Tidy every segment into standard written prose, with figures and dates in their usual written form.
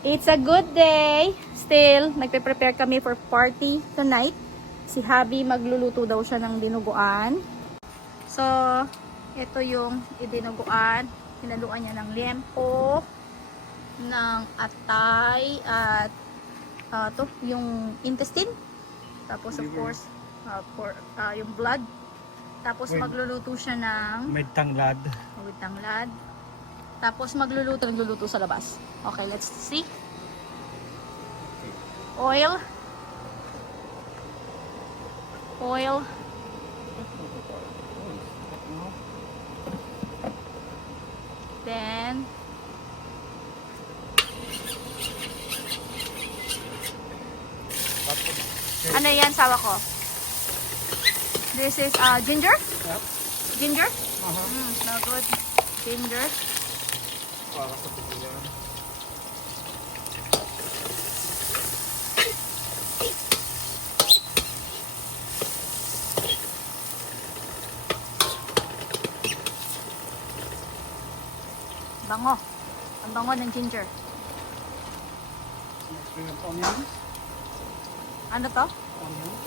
It's a good day. Still, nagpe-prepare kami for party tonight. Si Habi magluluto daw siya ng dinuguan. So, ito yung idinuguan. Hinaluan niya ng liempo, ng atay, at to, yung intestine. Tapos of course, yung blood. Tapos magluluto siya ng May tanglad. with tanglad. Tapos magluluto sa labas. Okay, let's see. Oil. Oil. Then ano yan, sawa ko? This is ginger? Yep. Ginger? Smell good. Ginger. Para sa tubulan. Bango. Ang bango ng ginger. Onions. Ano to? Onions.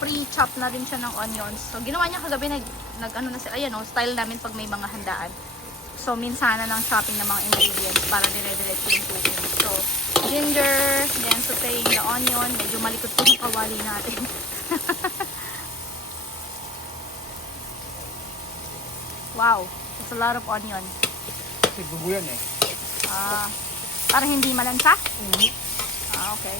Pre-chop na rin siya ng onions. So, ginawa niya kagabi, nag-ano na siya, ayan o, style namin pag may mga handaan. So, minsan na ng chopping ng mga ingredients para dire-diretso yung cooking. So, ginger, then sauteing the onion. Medyo malikot po yung kawali natin. Wow, it's a lot of onion. Kasi bubo yan eh. Para hindi malansa? Okay.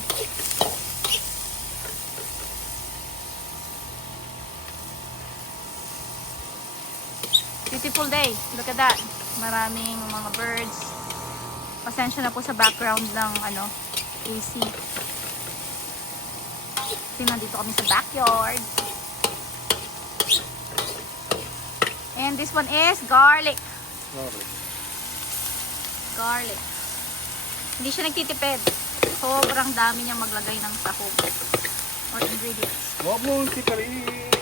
Beautiful day. Look at that. Maraming mga birds. Pasensya na po sa background ng AC. Kasi nandito kami sa backyard. And this one is garlic. Garlic. Hindi siya nagtitipid. Sobrang dami niya maglagay ng sahog or ingredients. Huwag mong sipariin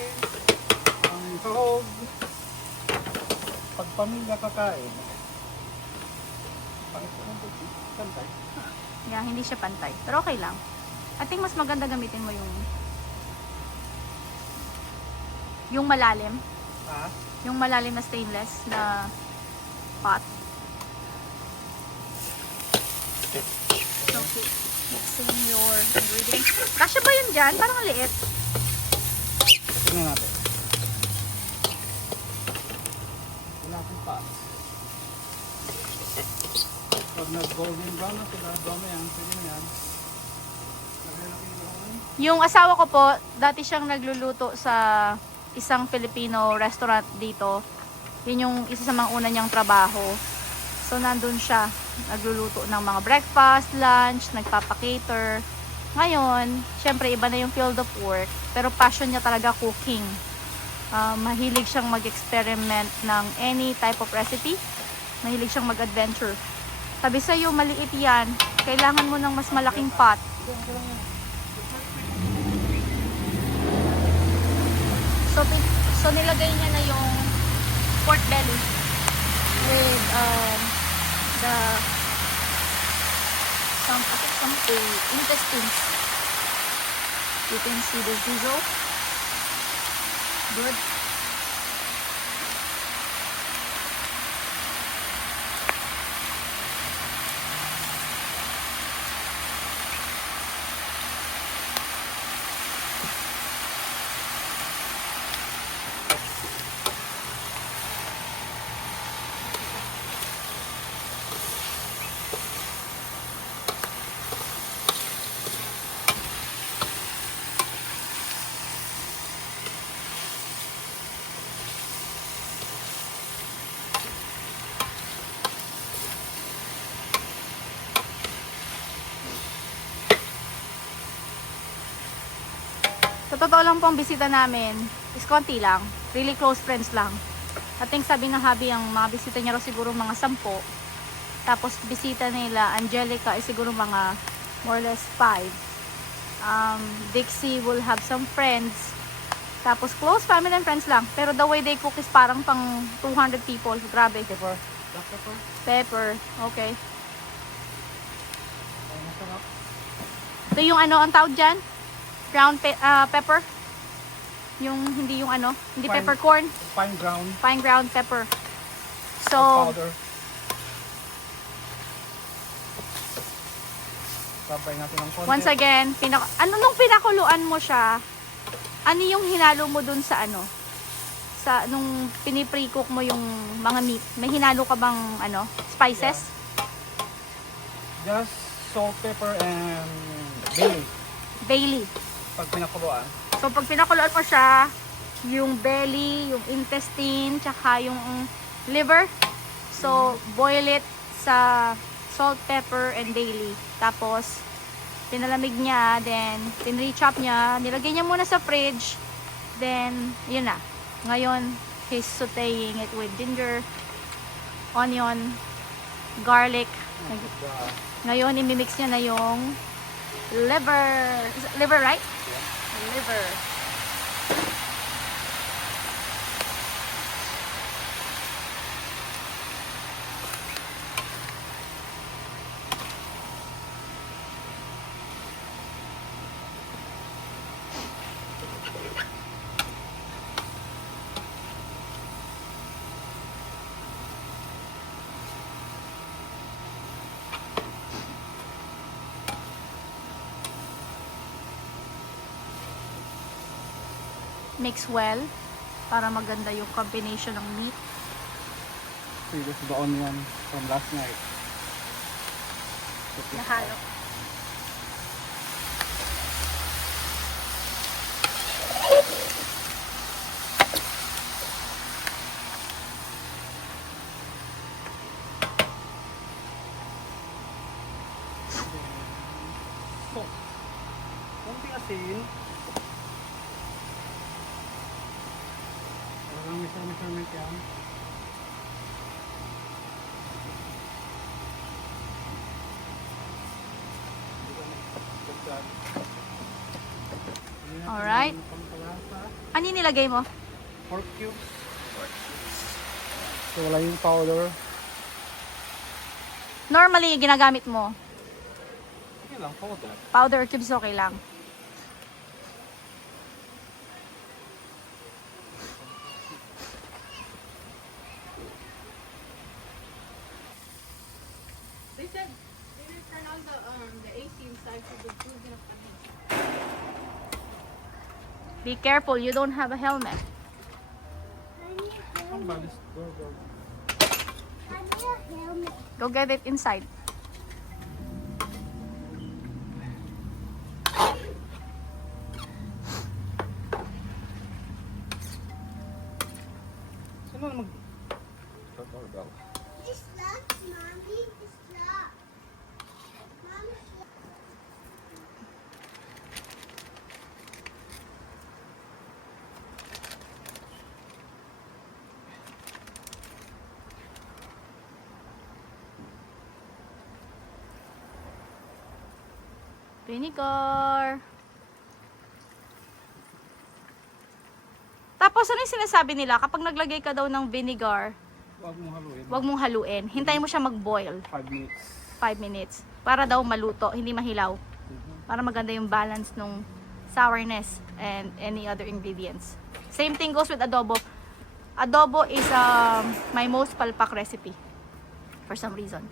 ang sahog. Pag pamilya kakain, pantay. Yeah, hindi siya pantay. Pero okay lang. I think mas maganda gamitin mo yung malalim. Ha? Yung malalim na stainless na pot. So, mixing your ingredients. Kasya ba yun dyan? Parang liit. Tignan natin. Wala akong pa. Pag nag-golden brown na sila, dami yan. Pwede na yan. Yung asawa ko po, dati siyang nagluluto sa isang Filipino restaurant dito. Yun yung isa sa mga una niyang trabaho. So, nandun siya. Nagluluto ng mga breakfast, lunch, nagpapakater. Ngayon, syempre iba na yung field of work. Pero passion niya talaga cooking. Mahilig siyang mag-experiment ng any type of recipe. Mahilig siyang mag-adventure. Sabi sa'yo, maliit yan. Kailangan mo ng mas malaking pot. So nilagay niya na yung pork belly with some intestines. You can see the sizzle. Good. Sa totoo lang po, ang bisita namin is konti lang. Really close friends lang. I think sabi ng Habi, ang mga bisita niya raw siguro mga 10. Tapos bisita nila, Angelica, ay siguro mga more or less 5. Dixie will have some friends. Tapos close family and friends lang. Pero the way they cook is parang pang 200 people. Grabe. Pepper. Black pepper. Pepper. Okay. Ito yung ano, ang tawag dyan? Ground pepper. Yung, hindi yung ano, hindi Fine. peppercorn. Fine ground. Fine ground pepper. So, Powder. Sabay natin ng konti. once again, ano nung pinakuluan mo siya, ano yung hinalo mo dun sa ano? Sa, nung pinipre-cook mo yung mga meat, may hinalo ka bang ano, spices? Just salt, pepper, and bay. Bailey. Pag pinakuluan. So, pag pinakuluan mo siya, yung belly, yung intestine, tsaka yung liver. So, boil it sa salt, pepper, and bailey. Tapos, pinalamig niya, then, pinre-chop niya, nilagay niya muna sa fridge, then, yun na. Ngayon, he's sauteing it with ginger, onion, garlic. Ngayon, imimix niya na yung liver. Liver, right? Liver. Mix well para maganda yung combination ng meat. See, this is the onion from last night. Nahalo. So, konting asin. Parang misa-misa yan. Alright. Ano yung nilagay mo? Pork cubes. So, wala yung powder. Normally, ginagamit mo Okay lang, powder. powder cubes, okay lang. They said they didn't turn on the AC inside so the food's gonna come in. Be careful, you don't have a helmet. Somebody's door. Go get it inside. Sino na mag... Doorbell. It's locked, Mommy. It's locked. Mommy, it's locked. Vinegar. Tapos ano yung sinasabi nila? Kapag naglagay ka daw ng vinegar, Huwag mong haluin. wag mong haluin. Hintayin mo siya mag-boil 5 minutes. 5 minutes. Para daw maluto, hindi mahilaw. Para maganda yung balance nung sourness and any other ingredients. Same thing goes with adobo. Adobo is my most palpak recipe for some reason.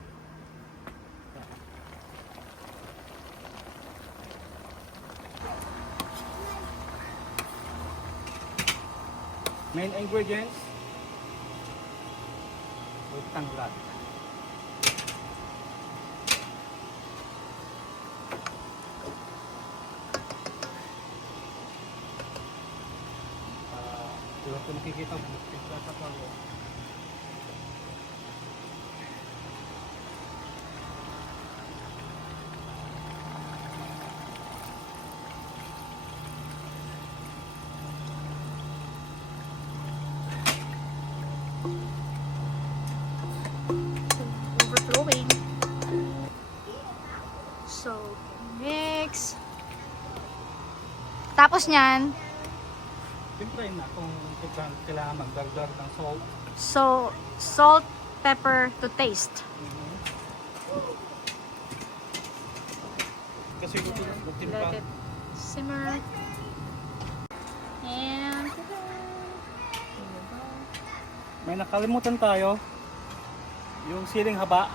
Main ingredients. With tanglad. Diba kung nakikita mo, pizza sa palo. Overflowing. So, mix. Tapos nyan, Siyempre na kung kailangan magdagdag ng salt. so, salt, pepper to taste. Kasi siguro magtimpla. Let it simmer. And May nakalimutan tayo. Yung siling haba.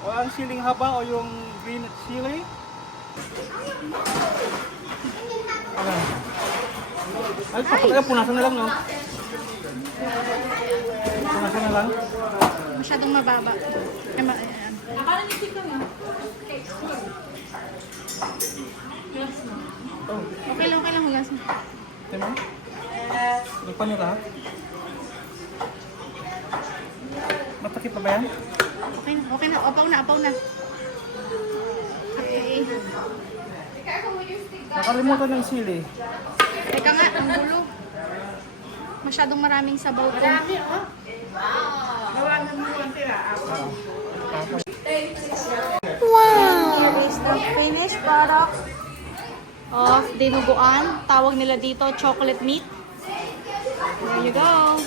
O ang siling haba o yung green chili. Ano? Ay, punasan na lang, no? Punasan na lang. masyadong mababa. Ayan. Oh, Okay lang hugas. ito mo? Lupa nyo lahat? Matakip pa ba yan? Okay na. Apaw na. Okay. Nakalimutan ng sili. Teka nga, ang gulo. Masyadong maraming sabaw ko. Here is the finished product of dinuguan. Tawag nila dito chocolate meat. There you go.